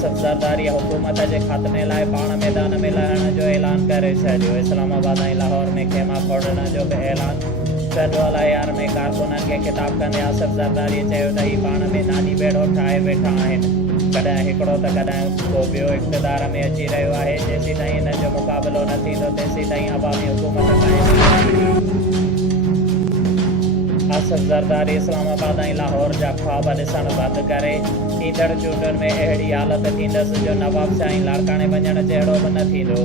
आसिफ ज़रदारी हुकूमत के ख़ात्मे लाइ पाण मैदान में लहण जो ऐलान करे छॾियो। इस्लामाबाद ऐं लाहौर में खेमा फोड़ण जो बि ऐलान फेडरल IR में कारकुननि खे ख़िताब कंदे आसिफ ज़रदारी चयो त ही पाण में नानी बेड़ो ठाहे वेठा आहिनि। कॾहिं हिकिड़ो त कॾहिं को ॿियो इक़्तिदार में अची रहियो आहे। जेसीं ताईं हिन जो मुक़ाबिलो न थींदो तेसीं ताईं अवामी हुकूमत क़ाइमु न थींदी। आसिफ ज़रदारी इस्लामाबाद ऐं लाहौर जा ख्वाब ॾिसण बंदि करे ईंदड़ चूंडुनि में अहिड़ी हालत थींदसि जो नवाब शाह ऐं लाड़काणे वञण जहिड़ो बि न थींदो।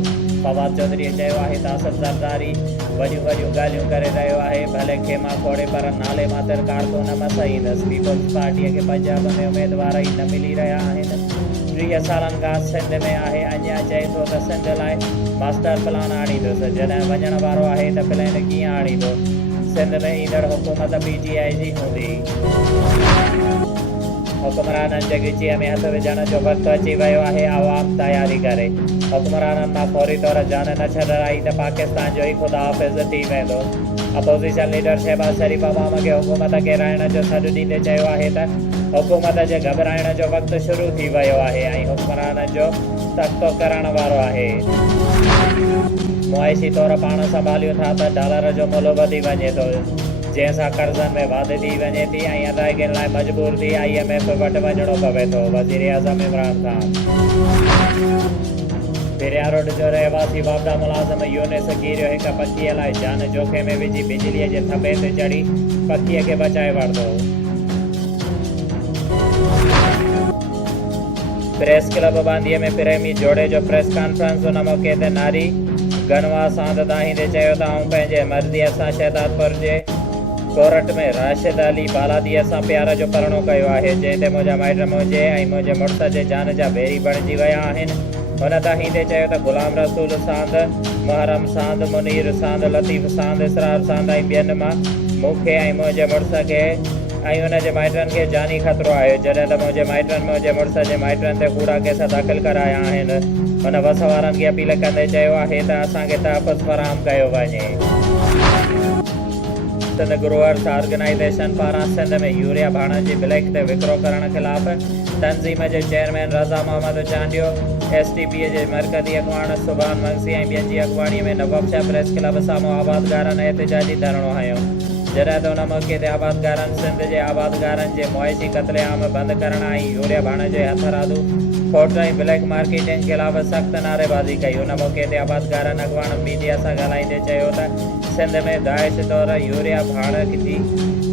फवाद चौधरीअ चयो आहे त आसिफ ज़रदारी वॾियूं वॾियूं ॻाल्हियूं करे रहियो आहे। भले खेमा फोड़े पर नाले मातिर कारकुन मसाईंदसि। पीपल्स पार्टीअ खे पंजाब में उमेदवार ई न मिली रहिया आहिनि। 30 सालनि खां सिंध में आहे। अञा चए थो त सिंध लाइ मास्टर प्लान आणींदुसि। जॾहिं वञण वारो आहे त प्लान कीअं आणींदो। सिंध में ईंदड़ हुकूमत PTI जी हूंदी। हुक्मराननि जे गिचीअ में हथ विझण जो वक़्तु अची वियो आहे। आवाम तयारी करे। हुक्मराननि मां फौरी तौर जान न छॾाई त पाकिस्तान जो ई ख़ुदा हाफ़िज़ थी वेंदो। अपोज़िशन लीडर शहबाज़ शरीफ़ अवाम खे हुकूमत खे राइण जो सॾु ॾींदे चयो आहे त हुकूमत जे घबराइण जो वक़्तु शुरू थी वियो आहे ऐं हुक्मराननि जो तख़्तो करण वारो आहे। मुआइशी तौर पाण संभालियूं था त डॉलर जो मुल्ह वधी वञे थो, जंहिंसां कर्ज़नि में वाधि थी वञे थी ऐं अदायगियुनि लाइ मजबूर थी IMF वटि वञिणो पवे थो। वज़ीर आज़म इमरान ख़ान। पेरियार रोड जो रहवासी वापडा मुलाज़िम यूनिस कीरियो हिकु पखीअ लाइ जान जोखे में विझी बिजलीअ जे थंभे ते चढ़ी पखीअ खे बचाए वरितो। प्रेस क्लब बांदीअ में प्रेमी जोड़े जो प्रेस कॉन्फ्रेंस उन मौक़े ते नारी गनवा सांद दाहींदे चयो त आऊं पंहिंजे मर्ज़ीअ सां शहदादपुर जे कोरट में राशिद अली बालादीअ सां प्यार जो परिणो कयो आहे, जंहिं ते मुंहिंजा माइट मुंहिंजे ऐं मुंहिंजे मुड़ुस जे जान जा बेरी बणिजी विया आहिनि। हुन दाहींदे चयो त गुलाम रसूल सांद, मुहरम सांद, मुनीर सांद, लतीफ़ सांद, इसरार सांद ऐं ॿियनि मां मूंखे ऐं मुंहिंजे मुड़ुस खे ऐं हुन जे माइटनि खे जानी ख़तरो आहे। जॾहिं त मुंहिंजे माइटनि मुंहिंजे मुड़ुस जे माइटनि ते कूड़ा केस दाख़िल कराया आहिनि। हुन वस वारनि खे अपील कंदे चयो आहे त असांखे तहफ़ुज़ फ़राहम कयो वञे। सिंध ग्रोअर्स ऑर्गेनाइज़ेशन पारां सिंध में यूरिया भाणनि जी ब्लैक ते विकिरो करण ख़िलाफ़ तंज़ीम जे चेयरमैन रज़ा मोहम्मद चांडियो, STP जे मरकज़ी अॻुवाण सुभान मंगसी ऐं ॿियनि जी अॻुवाणीअ में नवाब शाह प्रेस क्लब साम्हूं आबादगारनि एहतिजाजी धरणो हयो। जॾहिं त हुन मौक़े ते आबादगारनि सिंध जे आबादगारनि जे मुआइशी क़त्लेआम बंदि करण ऐं यूरिया भाण जे हथरादू खोट ऐं ब्लैक मार्केटिंग ख़िलाफ़ सख़्त नारेबाज़ी कई। हुन मौक़े ते आबादगारनि अॻुवान मीडिया सां ॻाल्हाईंदे चयो त सिंध में दाइश तौर यूरिया भाण जी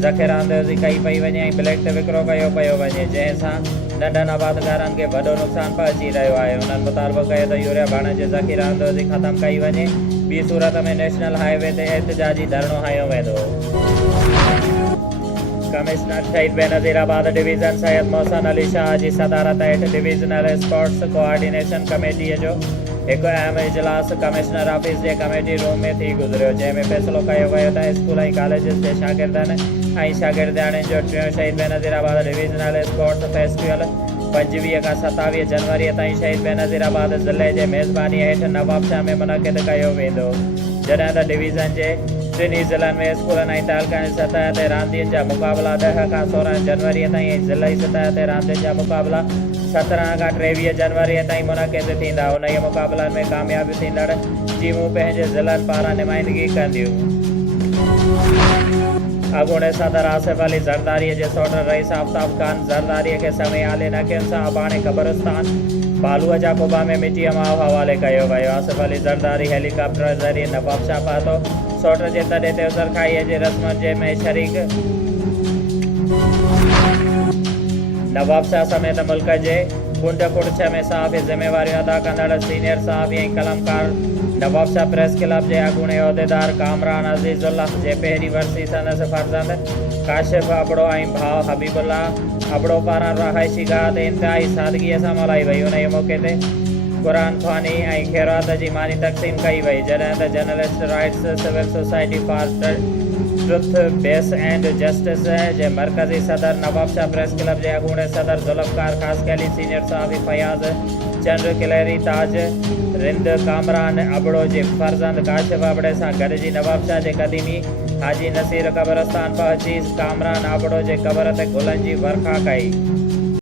ज़ख़ीरा अंदोज़ी कई पई वञे ऐं ब्लैक ते विकिरो कयो पियो वञे, जंहिंसां नंढनि आबादगारनि खे वॾो नुक़सानु पहुची रहियो आहे। हुननि मुतालबो कयो त यूरिया भाण जी ज़ख़ीरा अंदोज़ी ख़तमु कई वञे। ॿी सूरत में नेशनल हाईवे ते एहतिजाजी धरणो हयो वेंदो। कमिश्नर शहीद बेनज़ीराबाद डिवीज़न सैयद मोहसिन अली शाह जी सदारत हेठि डिवीज़नल स्पोर्ट्स कोऑर्डिनेशन कमेटीअ जो हिकु अहम इजलास कमिश्नर ऑफिस जे कमेटी रूम में थी गुज़रियो, जंहिं में फ़ैसिलो कयो वियो त स्कूल ऐं कॉलेजिस जे शागिर्दनि ऐं शागिर्दियाणियुनि जो टियों शहीद बेनज़ीराबाद डिवीज़नल स्पोर्ट्स फेस्टिवल 25 खां 27 जनवरी ताईं शहीद बेनज़ीराबाद ज़िले जे मेज़बानी हेठि नवाब शाह में मुनक़िद कयो वेंदो। जॾहिं त डिवीज़न जे टिनी ज़िलनि में स्कूलनि ऐं तालकानी सतह ते रांदियुनि जा मुक़ाबिला 10 खां 16 जनवरी ताईं ऐं ज़िलई सतह ते रांदियुनि जा मुक़ाबिला 17 खां 23 जनवरी ताईं मुनक़िद थींदा। उन ई मुक़ाबलनि में कामयाबु थींदड़ टीमूं पंहिंजे ज़िलनि पारां नुमाइंदगी कंदियूं। अॻूणे सदर आसिफ अली ज़रदारीअ जे सोट रईस आफ्ताब ख़ान ज़रदारीअ खे समय आले नकियुनि सां अबाणे क़ब्रिस्तान बालूअ जा कुबा में मिटीअ मां हवाले कयो वियो। आसिफ अली ज़रदारी हेलीकॉप्टर ज़रिए नवाब शाह पहुतो। सोट जे तॾे ते उज़रखाईअ जे रस्मनि जे में शरीक नवाब शाह समेत मुल्क जे कुंड कुड़छ में सहाफ़ी ज़िम्मेवारियूं अदा कंदड़ सीनियर सहाफ़ी ऐं कलमकार नवाब शाह प्रेस क्लब जे अॻूणे उहिदेदार कामरान अज़ीज़ुल्लाह जे पहिरीं वरसी संदसि फर्ज़ंद काशिफ अबड़ो ऐं भाउ हबीबुल्लाह अबड़ो पारां रहाइशी गाह ते इंतिहाई सादगीअ सां मल्हाई वई। उन मौक़े ते क़ुरान ख़्वानी ऐं ख़ैरात जी मानी तक़सीम कई वई। जॾहिं त journalist rights civil society for truth base and justice जे मरकज़ी सदर नवाब शाह प्रेस क्लब जे अॻूणे सदर ज़ुल्फ़कार ख़ासकैली सीनियर सहाफ़ी फयाज़ चंद्र किलेरी ताज रिंद कामरान अबड़ो जे फर्ज़ंद काशिफ अबड़े सां गॾिजी नवाब शाह जे क़दीमी हाजी नसीर क़ब्रिस्तान पहुची कामरान अबड़ो जे क़बर ते गुलनि जी वर्खा कई।